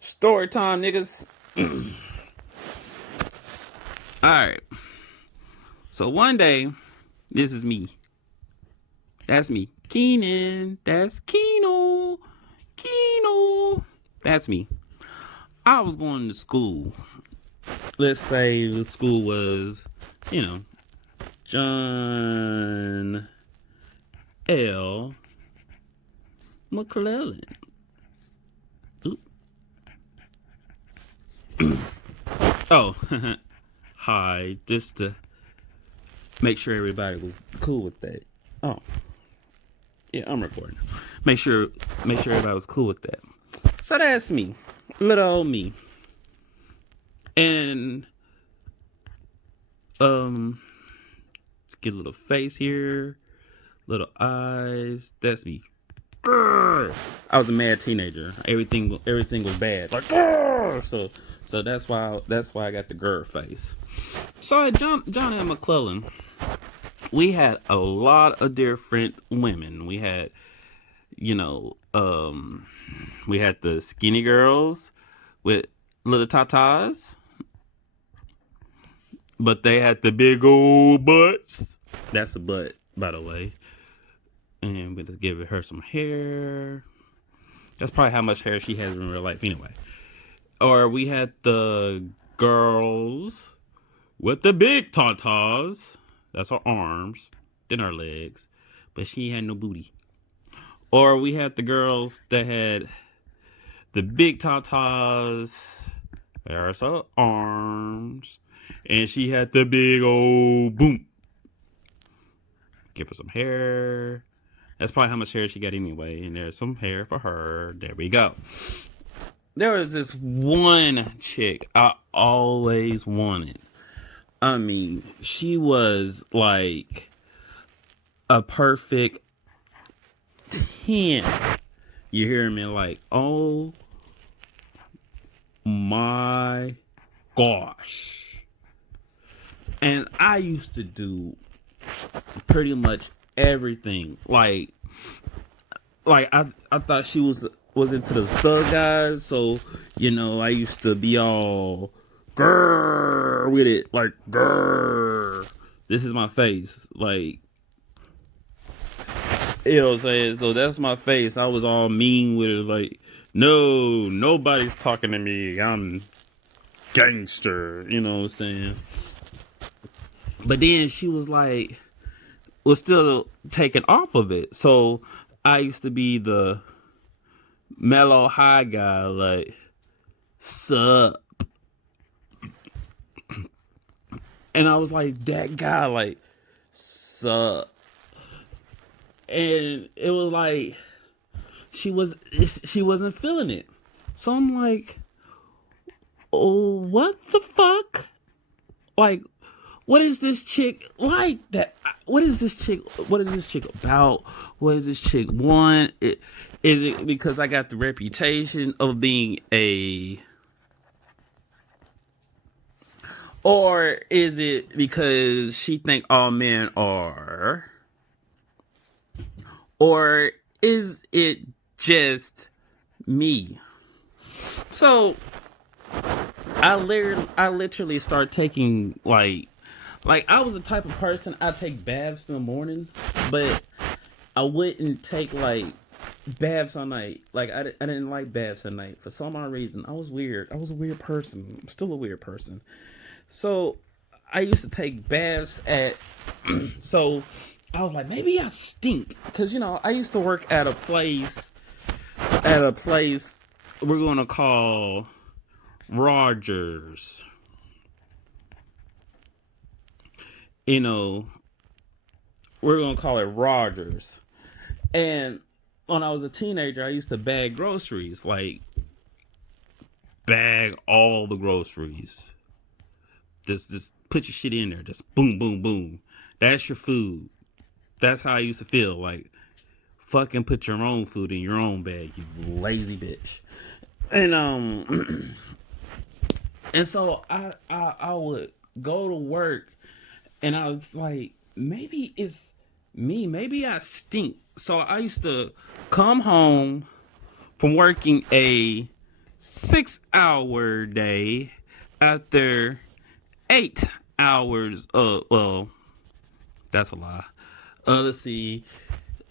Story time, niggas. All right. So one day, this is me. That's me. Keenan. That's Keno. Keno. That's me. I was going to school. Let's say the school was, you know, John L. McClellan. Oop. Oh, hi. Just to make sure everybody was cool with that. Oh, yeah, I'm recording. Make sure everybody was cool with that. So that's me, little old me, and let's get a little face here, little eyes. That's me. Grr. I was a mad teenager. Everything was bad. Like grr. So that's why I got the grr face. So at John L. McClellan, we had a lot of different women. We had, we had the skinny girls with little tatas, but they had the big old butts. That's a butt, by the way. And we just give her some hair. That's probably how much hair she has in real life, anyway. Or we had the girls with the big tatas. That's her arms, then her legs, but she had no booty. Or we had the girls that had the big tatas, there's her arms, and she had the big old boom. Give her some hair. That's probably how much hair she got anyway, and there's some hair for her. There we go. There was this one chick I always wanted. I mean, she was like a perfect 10. You hear me? Like, oh my gosh. And I used to do pretty much everything. Like I thought she was into the thug guys, so I used to be all grrr with it, like grrr. This is my face, like what I'm saying. So that's my face. I was all mean with it, like no, nobody's talking to me. I'm gangster, you know what I'm saying. But then she was like, was still taken off of it. So I used to be the mellow high guy, like, sup. And I was like, that guy, like, sup. And it was like, she wasn't feeling it. So I'm like, oh, what the fuck? Like, what is this chick like that? What is this chick about? What does this chick want? Is it because I got the reputation of being or is it because she think all men are? Or is it just me? So I literally start taking like I was the type of person I take baths in the morning, but I wouldn't take like baths at night. Like I didn't like baths at night for some odd reason. I was weird. I was a weird person. I'm still a weird person. So I used to take baths at. So I was like, maybe I stink because I used to work at a place. We're gonna call Rogers. We're gonna call it Rogers. And when I was a teenager, I used to bag groceries, like bag all the groceries. Just put your shit in there. Just boom, boom, boom. That's your food. That's how I used to feel. Like, fucking put your own food in your own bag, you lazy bitch. And and so I would go to work, and I was like, maybe it's me. Maybe I stink. So I used to come home from working a 6-hour day after 8 hours of, well, that's a lie. Let's see.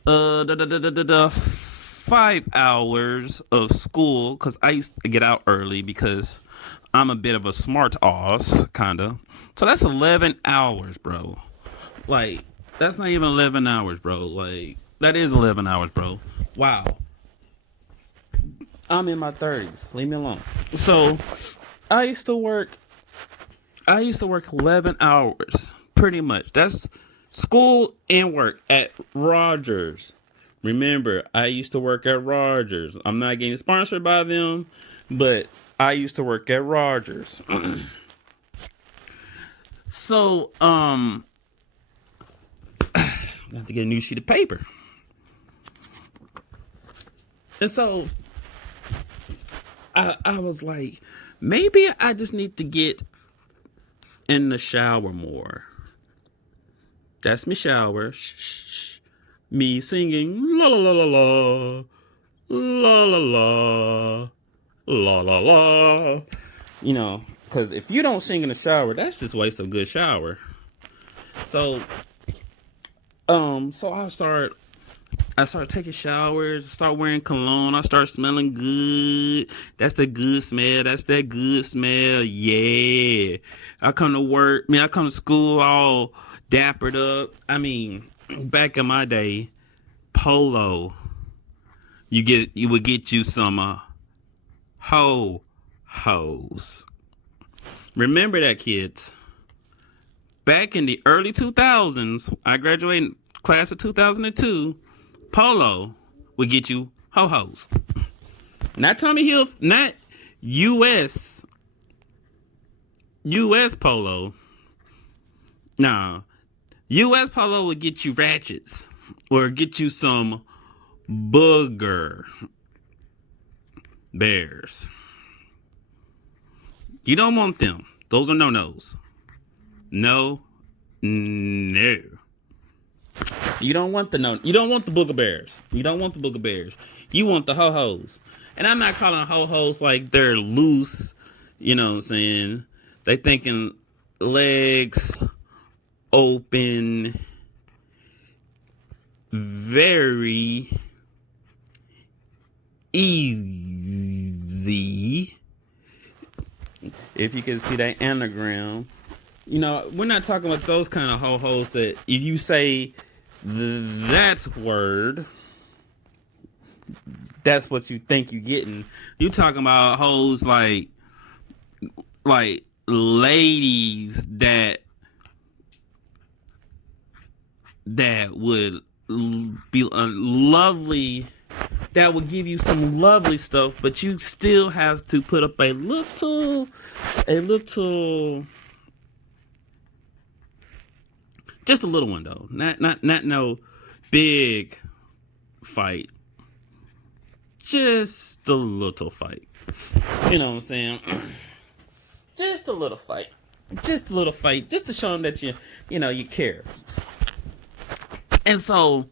5 hours of school, because I used to get out early because I'm a bit of a smart ass, kinda. So that's 11 hours, bro. Like, that's not even 11 hours, bro. Like, that is 11 hours, bro. Wow. I'm in my 30s. Leave me alone. So, I used to work 11 hours, pretty much. That's school and work at Rogers. Remember, I used to work at Rogers. I'm not getting sponsored by them, but I used to work at Rogers. So, I have to get a new sheet of paper. And so, I was like, maybe I just need to get in the shower more. That's me shower. Shh, shh, shh. Me singing la la la la la la la la la la. You know, because if you don't sing in the shower, that's just waste of good shower. So, so I started taking showers, start wearing cologne, I start smelling good. That's the good smell. That's that good smell. Yeah. I come to work, I come to school all dappered up. I mean, back in my day, Polo, you would get you some hose. Remember that, kids. Back in the early 2000s, I graduated class of 2002, Polo would get you ho-hos. Not Tommy Hill, not U.S. Polo. Nah. U.S. Polo would get you ratchets or get you some booger bears. You don't want them. Those are no-nos. No. You don't want the booger bears. You don't want the booger bears. You want the ho-hos. And I'm not calling ho-hos like they're loose. You know what I'm saying? They thinking legs open very easy. If you can see that anagram. You know, we're not talking about those kind of ho-hos that if you say that's word, that's what you think you're getting. You talking about hoes like ladies that would be lovely, that would give you some lovely stuff, but you still have to put up a little just a little one though. Not no big fight. Just a little fight. You know what I'm saying? Just a little fight. Just a little fight. Just to show them that you care. And so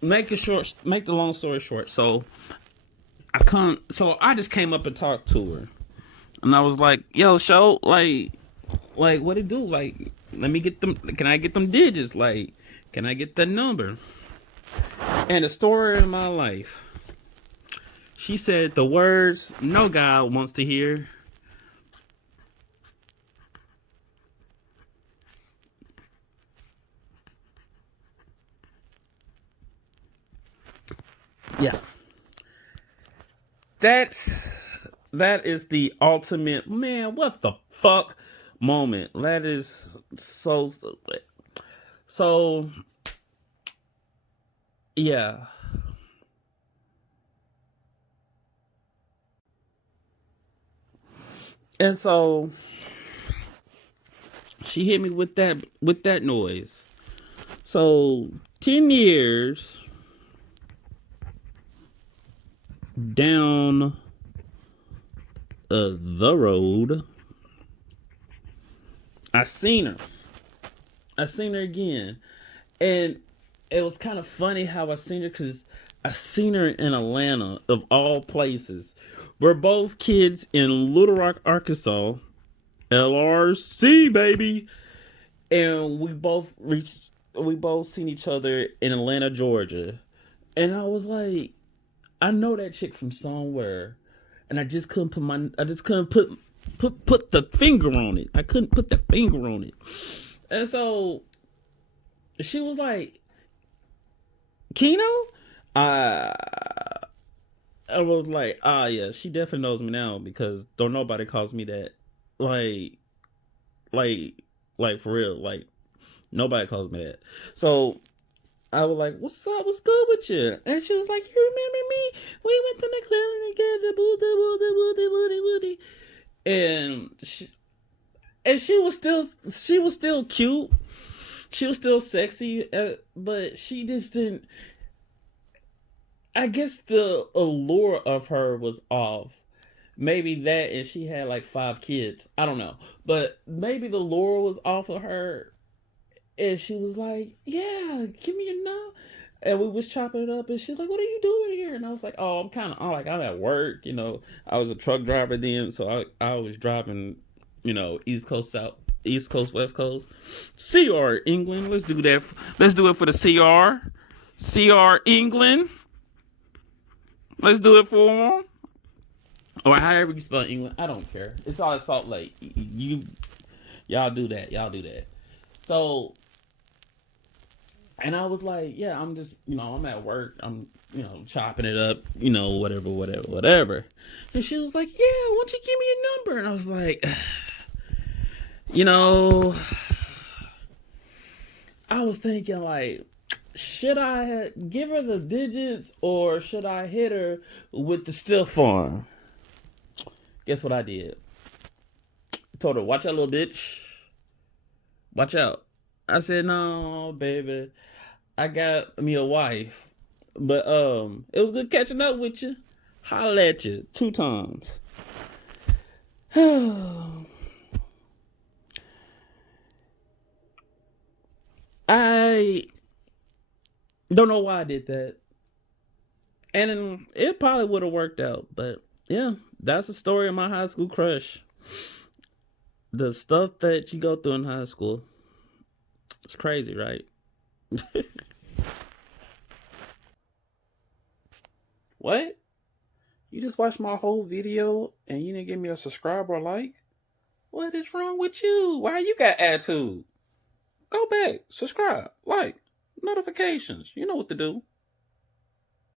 make the long story short. So I just came up and talked to her. And I was like, yo, show, like what it do? Like, let me get them. Can I get them digits? Like, can I get the number? And the story of my life. She said the words no guy wants to hear. Yeah. That is the ultimate, man, what the fuck moment. That is so stupid. So, yeah. And so she hit me with that noise. So 10 years down the road, I seen her again. And it was kind of funny how I seen her, because I seen her in Atlanta, of all places, We're both kids in Little Rock, Arkansas. LRC, baby. And we both seen each other in Atlanta, Georgia. And I was like, I know that chick from somewhere. And I just couldn't put the finger on it. I couldn't put the finger on it. And so she was like, Kino? I was like, yeah, she definitely knows me now because don't nobody calls me that. Like, like, like for real. Like, nobody calls me that. So I was like, what's up? What's good with you? And she was like, you remember me? We went to McClellan together. Booty. And she was still cute. She was still sexy, but she just didn't. I guess the allure of her was off. Maybe that, and she had like 5 kids. I don't know, but maybe the lure was off of her, and she was like, "Yeah, give me your number." And we was chopping it up, and she's like, "What are you doing here?" And I was like, "Oh, I'm at work. I was a truck driver then, so I was driving, East Coast, South, East Coast, West Coast, CR England. Let's do that. Let's do it for the CR England. Let's do it for them. Or however you spell England, I don't care. It's all at Salt Lake. Y'all do that. So, and I was like, yeah, I'm just, I'm at work. I'm, chopping it up, whatever. And she was like, yeah, why don't you give me your number? And I was like, I was thinking like, should I give her the digits or should I hit her with the stiff arm? Guess what I did? Told her, watch out, little bitch. Watch out. I said, no, baby. I got me a wife. But it was good catching up with you. Holla at you 2 times. I don't know why I did that. And it probably would have worked out. But yeah, that's the story of my high school crush. The stuff that you go through in high school. It's crazy, right? What? You just watched my whole video and you didn't give me a subscribe or like? What is wrong with you? Why you got attitude? Go back, subscribe, like, notifications. You know what to do.